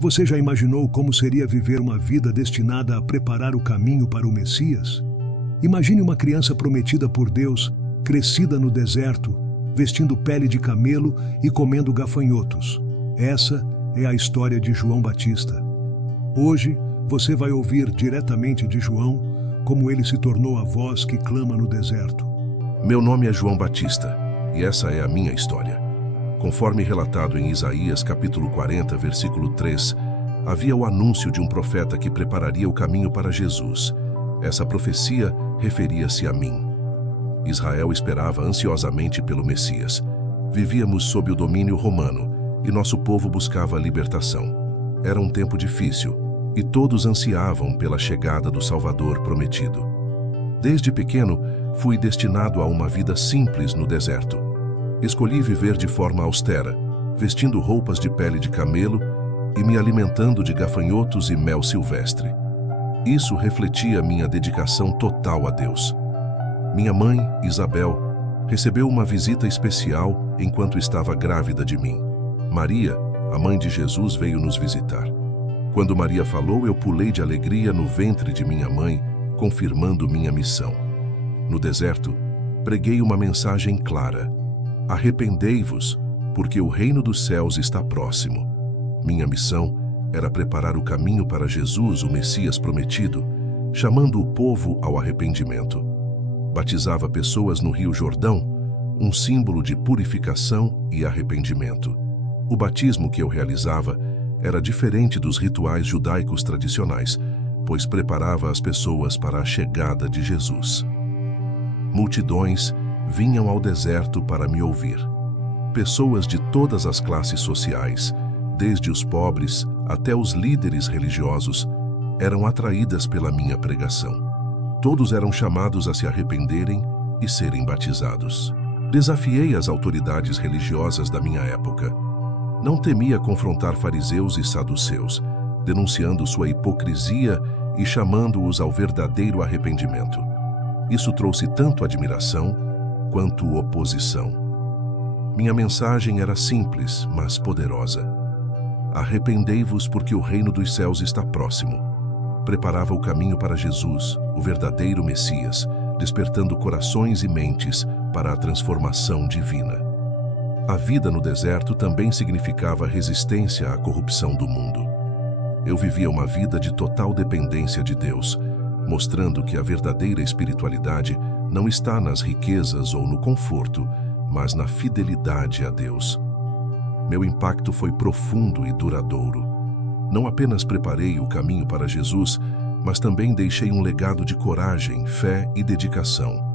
Você já imaginou como seria viver uma vida destinada a preparar o caminho para o Messias? Imagine uma criança prometida por Deus, crescida no deserto, vestindo pele de camelo e comendo gafanhotos. Essa é a história de João Batista. Hoje, você vai ouvir diretamente de João como ele se tornou a voz que clama no deserto. Meu nome é João Batista, e essa é a minha história. Conforme relatado em Isaías capítulo 40, versículo 3, havia o anúncio de um profeta que prepararia o caminho para Jesus. Essa profecia referia-se a mim. Israel esperava ansiosamente pelo Messias. Vivíamos sob o domínio romano e nosso povo buscava a libertação. Era um tempo difícil e todos ansiavam pela chegada do Salvador prometido. Desde pequeno, fui destinado a uma vida simples no deserto. Escolhi viver de forma austera, vestindo roupas de pele de camelo e me alimentando de gafanhotos e mel silvestre. Isso refletia minha dedicação total a Deus. Minha mãe, Isabel, recebeu uma visita especial enquanto estava grávida de mim. Maria, a mãe de Jesus, veio nos visitar. Quando Maria falou, eu pulei de alegria no ventre de minha mãe, confirmando minha missão. No deserto, preguei uma mensagem clara: arrependei-vos, porque o reino dos céus está próximo. Minha missão era preparar o caminho para Jesus, o Messias prometido, chamando o povo ao arrependimento. Batizava pessoas no Rio Jordão, um símbolo de purificação e arrependimento. O batismo que eu realizava era diferente dos rituais judaicos tradicionais, pois preparava as pessoas para a chegada de Jesus. Multidões vinham ao deserto para me ouvir. Pessoas de todas as classes sociais, desde os pobres até os líderes religiosos, eram atraídas pela minha pregação. Todos eram chamados a se arrependerem e serem batizados. Desafiei as autoridades religiosas da minha época. Não temia confrontar fariseus e saduceus, denunciando sua hipocrisia e chamando-os ao verdadeiro arrependimento. Isso trouxe tanto admiração quanto oposição. Minha mensagem era simples, mas poderosa. Arrependei-vos, porque o reino dos céus está próximo. Preparava o caminho para Jesus, o verdadeiro Messias, despertando corações e mentes para a transformação divina. A vida no deserto também significava resistência à corrupção do mundo. Eu vivia uma vida de total dependência de Deus, mostrando que a verdadeira espiritualidade não está nas riquezas ou no conforto, mas na fidelidade a Deus. Meu impacto foi profundo e duradouro. Não apenas preparei o caminho para Jesus, mas também deixei um legado de coragem, fé e dedicação.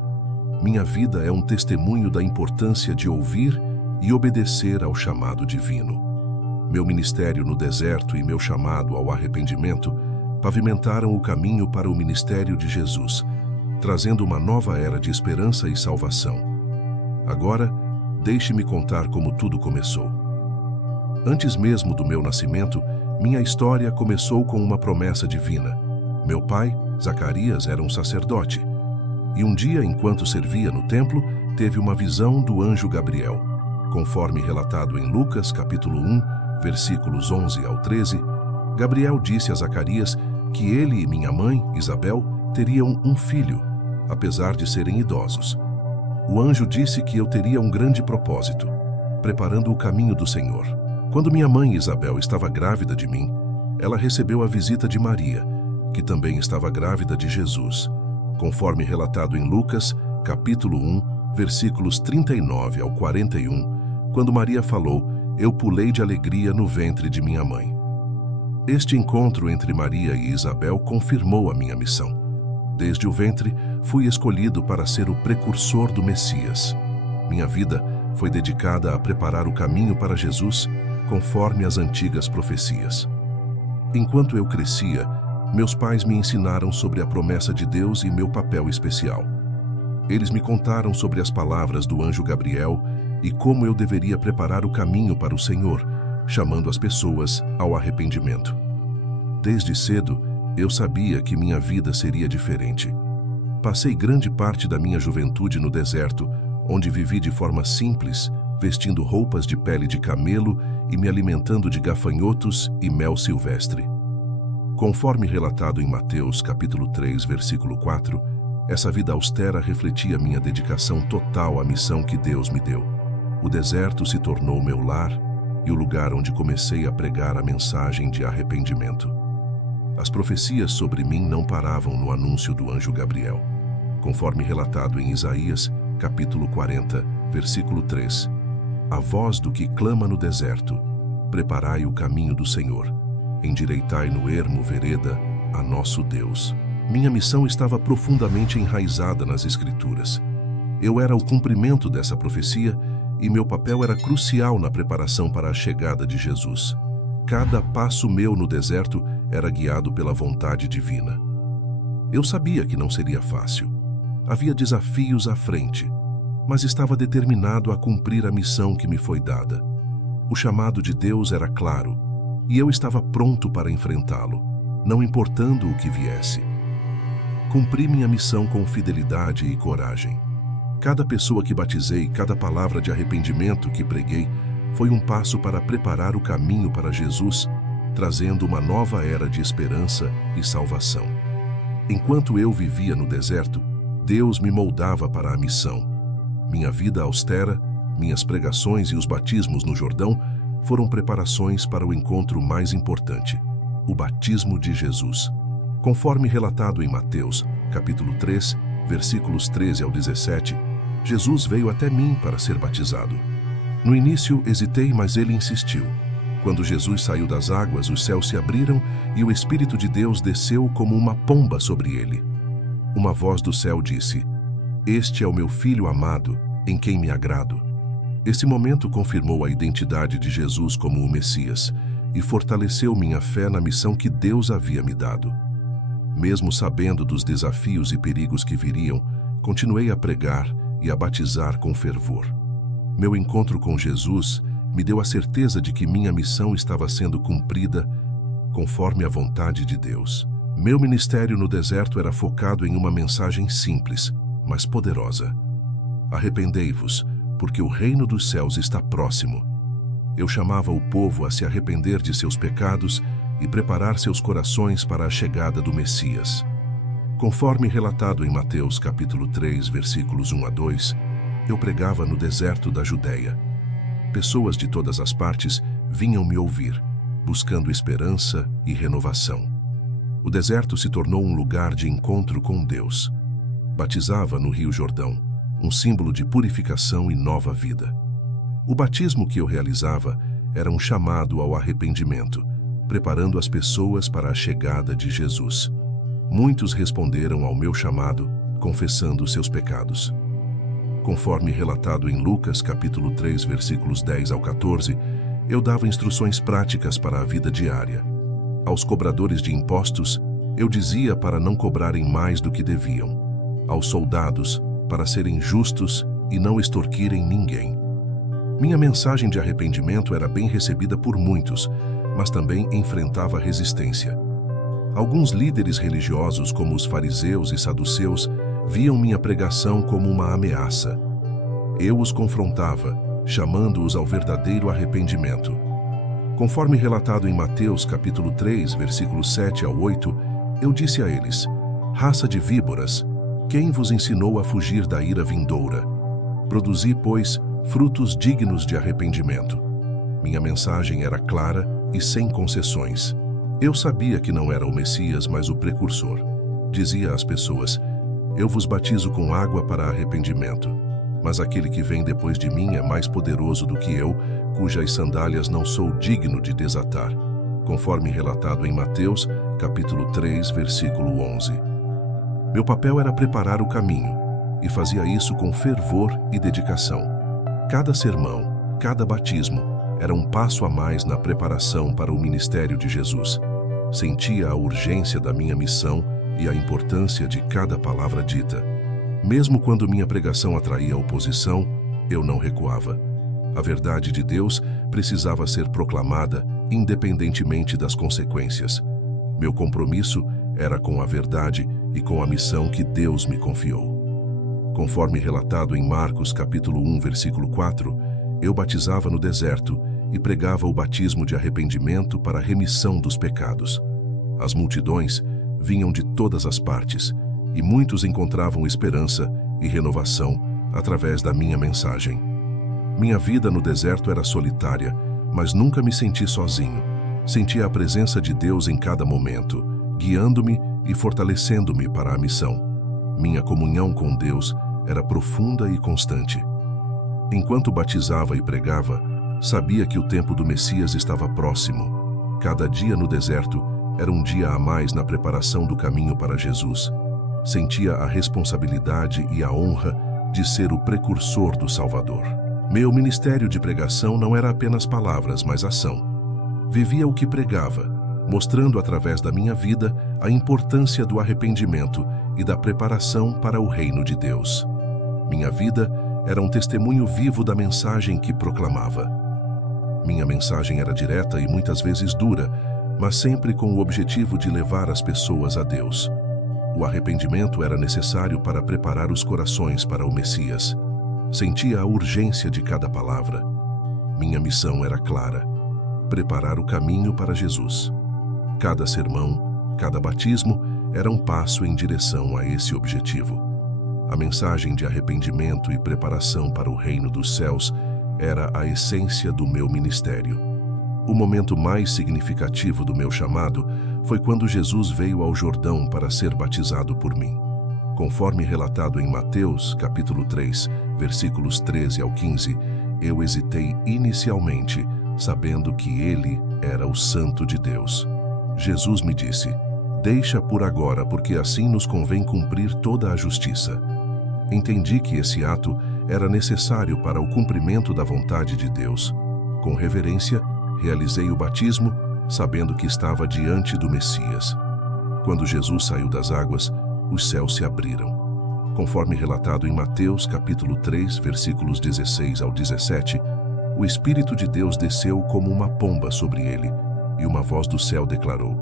Minha vida é um testemunho da importância de ouvir e obedecer ao chamado divino. Meu ministério no deserto e meu chamado ao arrependimento pavimentaram o caminho para o ministério de Jesus, trazendo uma nova era de esperança e salvação. Agora, deixe-me contar como tudo começou. Antes mesmo do meu nascimento, minha história começou com uma promessa divina. Meu pai, Zacarias, era um sacerdote. E um dia, enquanto servia no templo, teve uma visão do anjo Gabriel. Conforme relatado em Lucas, capítulo 1, versículos 11 ao 13, Gabriel disse a Zacarias que ele e minha mãe, Isabel, teriam um filho, apesar de serem idosos. O anjo disse que eu teria um grande propósito, preparando o caminho do Senhor. Quando minha mãe, Isabel, estava grávida de mim, ela recebeu a visita de Maria, que também estava grávida de Jesus. Conforme relatado em Lucas, capítulo 1, versículos 39 ao 41, quando Maria falou, eu pulei de alegria no ventre de minha mãe. Este encontro entre Maria e Isabel confirmou a minha missão. Desde o ventre, fui escolhido para ser o precursor do Messias. Minha vida foi dedicada a preparar o caminho para Jesus, conforme as antigas profecias. Enquanto eu crescia, meus pais me ensinaram sobre a promessa de Deus e meu papel especial. Eles me contaram sobre as palavras do anjo Gabriel e como eu deveria preparar o caminho para o Senhor, chamando as pessoas ao arrependimento. Desde cedo, eu sabia que minha vida seria diferente. Passei grande parte da minha juventude no deserto, onde vivi de forma simples, vestindo roupas de pele de camelo e me alimentando de gafanhotos e mel silvestre. Conforme relatado em Mateus capítulo 3, versículo 4, essa vida austera refletia minha dedicação total à missão que Deus me deu. O deserto se tornou meu lar e o lugar onde comecei a pregar a mensagem de arrependimento. As profecias sobre mim não paravam no anúncio do anjo Gabriel. Conforme relatado em Isaías, capítulo 40, versículo 3, a voz do que clama no deserto, preparai o caminho do Senhor, endireitai no ermo vereda a nosso Deus. Minha missão estava profundamente enraizada nas Escrituras. Eu era o cumprimento dessa profecia e meu papel era crucial na preparação para a chegada de Jesus. Cada passo meu no deserto era guiado pela vontade divina. Eu sabia que não seria fácil. Havia desafios à frente, mas estava determinado a cumprir a missão que me foi dada. O chamado de Deus era claro, e eu estava pronto para enfrentá-lo, não importando o que viesse. Cumpri minha missão com fidelidade e coragem. Cada pessoa que batizei, cada palavra de arrependimento que preguei, foi um passo para preparar o caminho para Jesus, trazendo uma nova era de esperança e salvação. Enquanto eu vivia no deserto, Deus me moldava para a missão. Minha vida austera, minhas pregações e os batismos no Jordão foram preparações para o encontro mais importante, o batismo de Jesus. Conforme relatado em Mateus, capítulo 3, versículos 13 ao 17, Jesus veio até mim para ser batizado. No início hesitei, mas ele insistiu. Quando Jesus saiu das águas, os céus se abriram e o Espírito de Deus desceu como uma pomba sobre ele. Uma voz do céu disse: "Este é o meu Filho amado, em quem me agrado." Esse momento confirmou a identidade de Jesus como o Messias e fortaleceu minha fé na missão que Deus havia me dado. Mesmo sabendo dos desafios e perigos que viriam, continuei a pregar e a batizar com fervor. Meu encontro com Jesus me deu a certeza de que minha missão estava sendo cumprida conforme a vontade de Deus. Meu ministério no deserto era focado em uma mensagem simples, mas poderosa. Arrependei-vos, porque o reino dos céus está próximo. Eu chamava o povo a se arrepender de seus pecados e preparar seus corações para a chegada do Messias. Conforme relatado em Mateus capítulo 3, versículos 1 a 2, eu pregava no deserto da Judéia. Pessoas de todas as partes vinham me ouvir, buscando esperança e renovação. O deserto se tornou um lugar de encontro com Deus. Batizava no Rio Jordão, um símbolo de purificação e nova vida. O batismo que eu realizava era um chamado ao arrependimento, preparando as pessoas para a chegada de Jesus. Muitos responderam ao meu chamado, confessando seus pecados. Conforme relatado em Lucas capítulo 3, versículos 10 ao 14, eu dava instruções práticas para a vida diária. Aos cobradores de impostos, eu dizia para não cobrarem mais do que deviam. Aos soldados, para serem justos e não extorquirem ninguém. Minha mensagem de arrependimento era bem recebida por muitos, mas também enfrentava resistência. Alguns líderes religiosos, como os fariseus e saduceus, viam minha pregação como uma ameaça. Eu os confrontava, chamando-os ao verdadeiro arrependimento. Conforme relatado em Mateus capítulo 3, versículos 7 ao 8, eu disse a eles: "Raça de víboras, quem vos ensinou a fugir da ira vindoura? Produzi, pois, frutos dignos de arrependimento." Minha mensagem era clara e sem concessões. Eu sabia que não era o Messias, mas o precursor. Dizia às pessoas: "Eu vos batizo com água para arrependimento, mas aquele que vem depois de mim é mais poderoso do que eu, cujas sandálias não sou digno de desatar." Conforme relatado em Mateus, capítulo 3, versículo 11. Meu papel era preparar o caminho, e fazia isso com fervor e dedicação. Cada sermão, cada batismo, era um passo a mais na preparação para o ministério de Jesus. Sentia a urgência da minha missão e a importância de cada palavra dita. Mesmo quando minha pregação atraía oposição, eu não recuava. A verdade de Deus precisava ser proclamada, independentemente das consequências. Meu compromisso era com a verdade e com a missão que Deus me confiou. Conforme relatado em Marcos capítulo 1, versículo 4, eu batizava no deserto e pregava o batismo de arrependimento para a remissão dos pecados. As multidões vinham de todas as partes, e muitos encontravam esperança e renovação através da minha mensagem. Minha vida no deserto era solitária, mas nunca me senti sozinho. Sentia a presença de Deus em cada momento, guiando-me e fortalecendo-me para a missão. Minha comunhão com Deus era profunda e constante. Enquanto batizava e pregava, sabia que o tempo do Messias estava próximo. Cada dia no deserto era um dia a mais na preparação do caminho para Jesus. Sentia a responsabilidade e a honra de ser o precursor do Salvador. Meu ministério de pregação não era apenas palavras, mas ação. Vivia o que pregava, mostrando através da minha vida a importância do arrependimento e da preparação para o reino de Deus. Minha vida era um testemunho vivo da mensagem que proclamava. Minha mensagem era direta e muitas vezes dura, mas sempre com o objetivo de levar as pessoas a Deus. O arrependimento era necessário para preparar os corações para o Messias. Sentia a urgência de cada palavra. Minha missão era clara: preparar o caminho para Jesus. Cada sermão, cada batismo era um passo em direção a esse objetivo. A mensagem de arrependimento e preparação para o reino dos céus era a essência do meu ministério. O momento mais significativo do meu chamado foi quando Jesus veio ao Jordão para ser batizado por mim. Conforme relatado em Mateus, capítulo 3, versículos 13 ao 15, eu hesitei inicialmente, sabendo que ele era o Santo de Deus. Jesus me disse: "Deixa por agora, porque assim nos convém cumprir toda a justiça." Entendi que esse ato era necessário para o cumprimento da vontade de Deus. Com reverência, realizei o batismo, sabendo que estava diante do Messias. Quando Jesus saiu das águas, os céus se abriram. Conforme relatado em Mateus, capítulo 3, versículos 16 ao 17, o Espírito de Deus desceu como uma pomba sobre ele, e uma voz do céu declarou: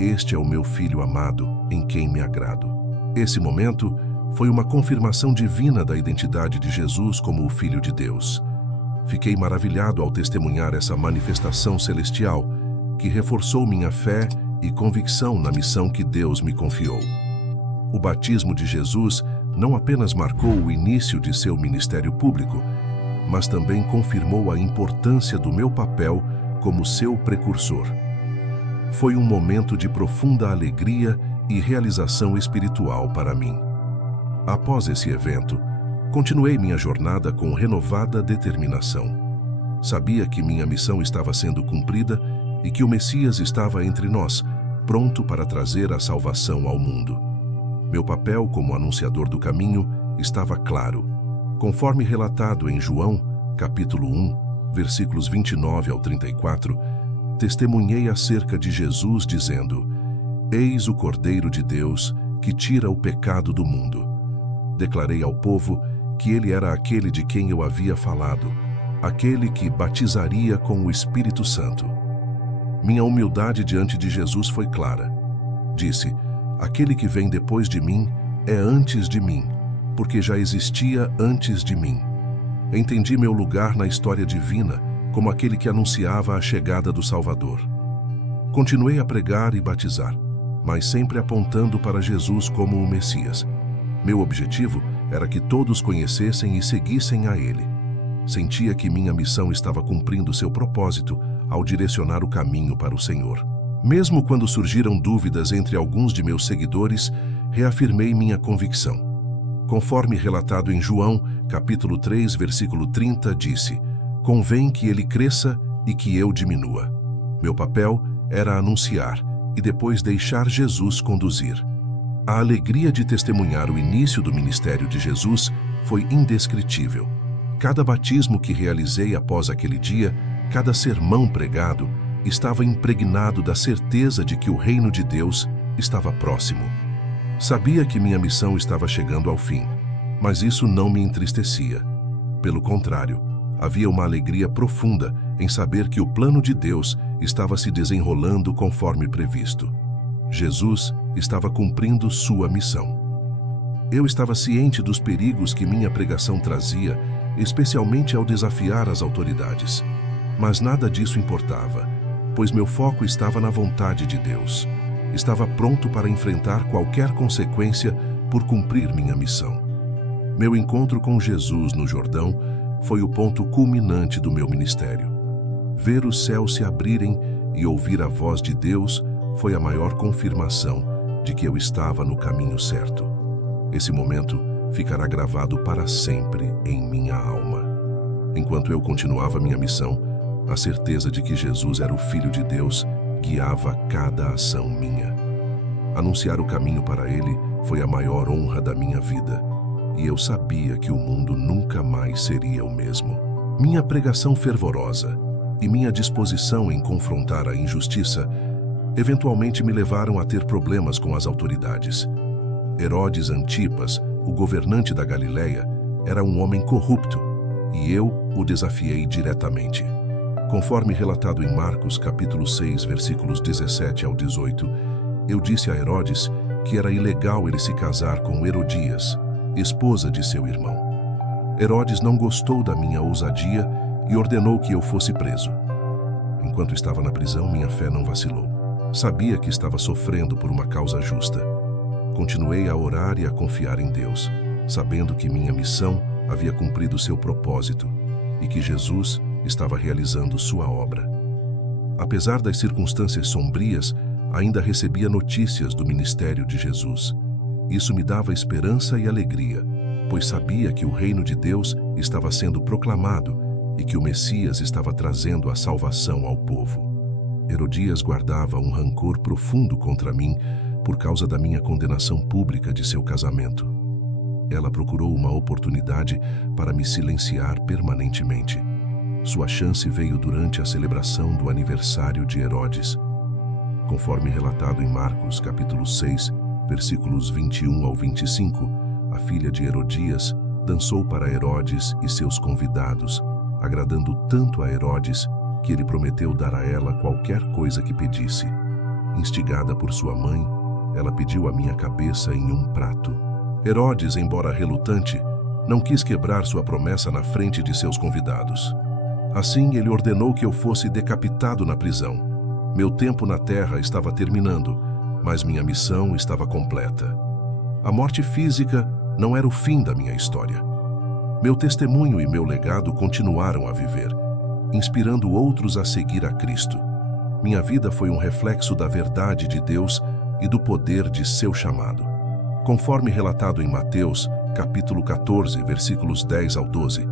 "Este é o meu Filho amado, em quem me agrado." Esse momento foi uma confirmação divina da identidade de Jesus como o Filho de Deus. Fiquei maravilhado ao testemunhar essa manifestação celestial, que reforçou minha fé e convicção na missão que Deus me confiou. O batismo de Jesus não apenas marcou o início de seu ministério público, mas também confirmou a importância do meu papel como seu precursor. Foi um momento de profunda alegria e realização espiritual para mim. Após esse evento, continuei minha jornada com renovada determinação. Sabia que minha missão estava sendo cumprida e que o Messias estava entre nós, pronto para trazer a salvação ao mundo. Meu papel como anunciador do caminho estava claro. Conforme relatado em João, capítulo 1, versículos 29 ao 34, testemunhei acerca de Jesus dizendo: "Eis o Cordeiro de Deus que tira o pecado do mundo." Declarei ao povo que ele era aquele de quem eu havia falado, aquele que batizaria com o Espírito Santo. Minha humildade diante de Jesus foi clara. Disse: "Aquele que vem depois de mim é antes de mim, porque já existia antes de mim." Entendi meu lugar na história divina como aquele que anunciava a chegada do Salvador. Continuei a pregar e batizar, mas sempre apontando para Jesus como o Messias. Meu objetivo era que todos conhecessem e seguissem a Ele. Sentia que minha missão estava cumprindo seu propósito ao direcionar o caminho para o Senhor. Mesmo quando surgiram dúvidas entre alguns de meus seguidores, reafirmei minha convicção. Conforme relatado em João, capítulo 3, versículo 30, disse: "Convém que ele cresça e que eu diminua." Meu papel era anunciar e depois deixar Jesus conduzir. A alegria de testemunhar o início do ministério de Jesus foi indescritível. Cada batismo que realizei após aquele dia, cada sermão pregado, estava impregnado da certeza de que o reino de Deus estava próximo. Sabia que minha missão estava chegando ao fim, mas isso não me entristecia. Pelo contrário, havia uma alegria profunda em saber que o plano de Deus estava se desenrolando conforme previsto. Jesus estava cumprindo sua missão. Eu estava ciente dos perigos que minha pregação trazia, especialmente ao desafiar as autoridades. Mas nada disso importava, pois meu foco estava na vontade de Deus. Estava pronto para enfrentar qualquer consequência por cumprir minha missão. Meu encontro com Jesus no Jordão foi o ponto culminante do meu ministério. Ver os céus se abrirem e ouvir a voz de Deus foi a maior confirmação de que eu estava no caminho certo. Esse momento ficará gravado para sempre em minha alma. Enquanto eu continuava minha missão, a certeza de que Jesus era o Filho de Deus guiava cada ação minha. Anunciar o caminho para Ele foi a maior honra da minha vida, e eu sabia que o mundo nunca mais seria o mesmo. Minha pregação fervorosa e minha disposição em confrontar a injustiça eventualmente me levaram a ter problemas com as autoridades. Herodes Antipas, o governante da Galileia, era um homem corrupto, e eu o desafiei diretamente. Conforme relatado em Marcos capítulo 6, versículos 17 ao 18, eu disse a Herodes que era ilegal ele se casar com Herodias, esposa de seu irmão. Herodes não gostou da minha ousadia e ordenou que eu fosse preso. Enquanto estava na prisão, minha fé não vacilou. Sabia que estava sofrendo por uma causa justa. Continuei a orar e a confiar em Deus, sabendo que minha missão havia cumprido seu propósito e que Jesus estava realizando sua obra. Apesar das circunstâncias sombrias, ainda recebia notícias do ministério de Jesus. Isso me dava esperança e alegria, pois sabia que o reino de Deus estava sendo proclamado e que o Messias estava trazendo a salvação ao povo. Herodias guardava um rancor profundo contra mim por causa da minha condenação pública de seu casamento. Ela procurou uma oportunidade para me silenciar permanentemente. Sua chance veio durante a celebração do aniversário de Herodes. Conforme relatado em Marcos, capítulo 6, versículos 21 ao 25, a filha de Herodias dançou para Herodes e seus convidados, agradando tanto a Herodes que ele prometeu dar a ela qualquer coisa que pedisse. Instigada por sua mãe, ela pediu a minha cabeça em um prato. Herodes, embora relutante, não quis quebrar sua promessa na frente de seus convidados. Assim, ele ordenou que eu fosse decapitado na prisão. Meu tempo na terra estava terminando, mas minha missão estava completa. A morte física não era o fim da minha história. Meu testemunho e meu legado continuaram a viver, inspirando outros a seguir a Cristo. Minha vida foi um reflexo da verdade de Deus e do poder de seu chamado. Conforme relatado em Mateus, capítulo 14, versículos 10 ao 12,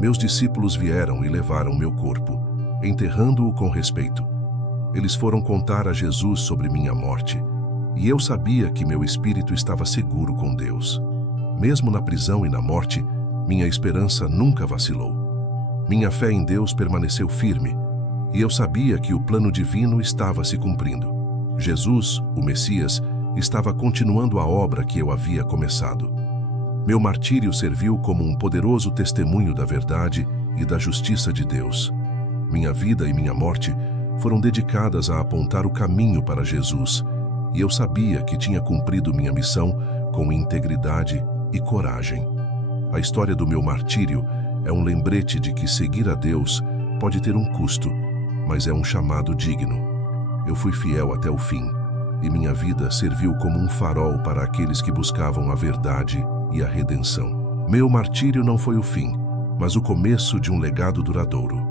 meus discípulos vieram e levaram meu corpo, enterrando-o com respeito. Eles foram contar a Jesus sobre minha morte, e eu sabia que meu espírito estava seguro com Deus. Mesmo na prisão e na morte, minha esperança nunca vacilou. Minha fé em Deus permaneceu firme, e eu sabia que o plano divino estava se cumprindo. Jesus, o Messias, estava continuando a obra que eu havia começado. Meu martírio serviu como um poderoso testemunho da verdade e da justiça de Deus. Minha vida e minha morte foram dedicadas a apontar o caminho para Jesus, e eu sabia que tinha cumprido minha missão com integridade e coragem. A história do meu martírio é um lembrete de que seguir a Deus pode ter um custo, mas é um chamado digno. Eu fui fiel até o fim, e minha vida serviu como um farol para aqueles que buscavam a verdade e a redenção. Meu martírio não foi o fim, mas o começo de um legado duradouro.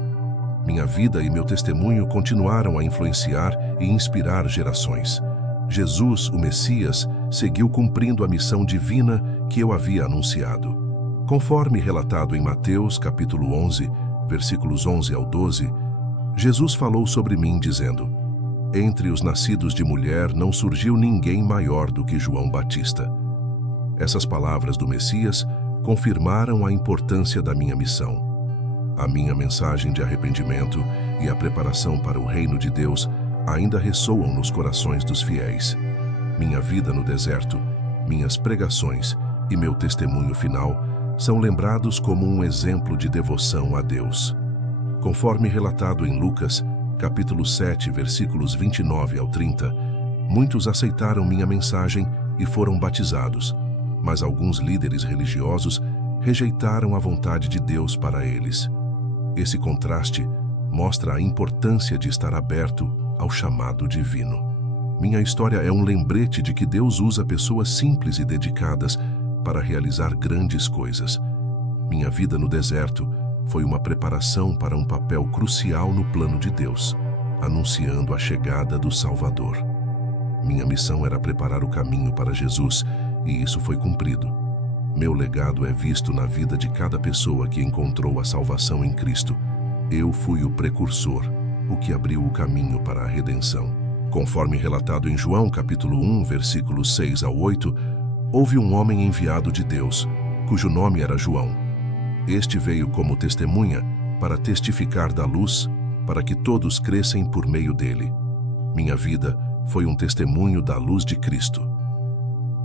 Minha vida e meu testemunho continuaram a influenciar e inspirar gerações. Jesus, o Messias, seguiu cumprindo a missão divina que eu havia anunciado. Conforme relatado em Mateus, capítulo 11, versículos 11 ao 12, Jesus falou sobre mim, dizendo: "Entre os nascidos de mulher não surgiu ninguém maior do que João Batista." Essas palavras do Messias confirmaram a importância da minha missão. A minha mensagem de arrependimento e a preparação para o reino de Deus ainda ressoam nos corações dos fiéis. Minha vida no deserto, minhas pregações e meu testemunho final são lembrados como um exemplo de devoção a Deus. Conforme relatado em Lucas, capítulo 7, versículos 29 ao 30, muitos aceitaram minha mensagem e foram batizados, mas alguns líderes religiosos rejeitaram a vontade de Deus para eles. Esse contraste mostra a importância de estar aberto ao chamado divino. Minha história é um lembrete de que Deus usa pessoas simples e dedicadas para realizar grandes coisas. Minha vida no deserto foi uma preparação para um papel crucial no plano de Deus, anunciando a chegada do Salvador. Minha missão era preparar o caminho para Jesus, e isso foi cumprido. Meu legado é visto na vida de cada pessoa que encontrou a salvação em Cristo. Eu fui o precursor, o que abriu o caminho para a redenção. Conforme relatado em João capítulo 1, versículos 6 ao 8, houve um homem enviado de Deus, cujo nome era João. Este veio como testemunha para testificar da luz, para que todos crescem por meio dele. Minha vida foi um testemunho da luz de Cristo.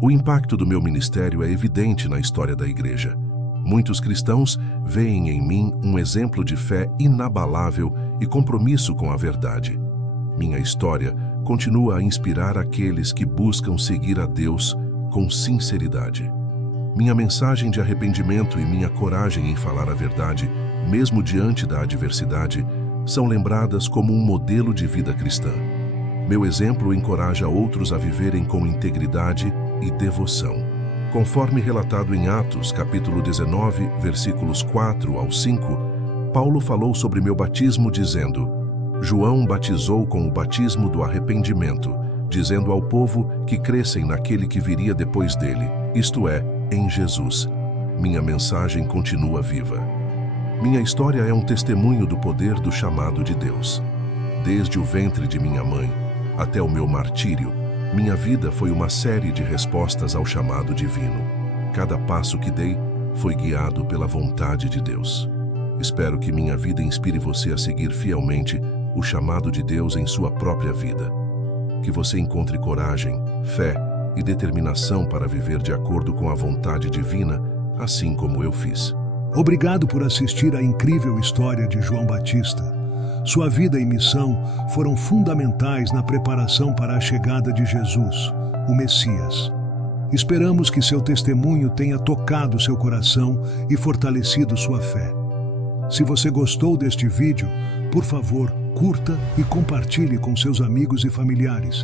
O impacto do meu ministério é evidente na história da igreja. Muitos cristãos veem em mim um exemplo de fé inabalável e compromisso com a verdade. Minha história continua a inspirar aqueles que buscam seguir a Deus com sinceridade. Minha mensagem de arrependimento e minha coragem em falar a verdade, mesmo diante da adversidade, são lembradas como um modelo de vida cristã. Meu exemplo encoraja outros a viverem com integridade e devoção. Conforme relatado em Atos, capítulo 19, versículos 4 ao 5, Paulo falou sobre meu batismo dizendo: João batizou com o batismo do arrependimento, dizendo ao povo que crescem naquele que viria depois dele, isto é, em Jesus. Minha mensagem continua viva. Minha história é um testemunho do poder do chamado de Deus. Desde o ventre de minha mãe até o meu martírio, minha vida foi uma série de respostas ao chamado divino. Cada passo que dei foi guiado pela vontade de Deus. Espero que minha vida inspire você a seguir fielmente o chamado de Deus em sua própria vida. Que você encontre coragem, fé e determinação para viver de acordo com a vontade divina, assim como eu fiz. Obrigado por assistir à incrível história de João Batista. Sua vida e missão foram fundamentais na preparação para a chegada de Jesus, o Messias. Esperamos que seu testemunho tenha tocado seu coração e fortalecido sua fé. Se você gostou deste vídeo, por favor, curta e compartilhe com seus amigos e familiares.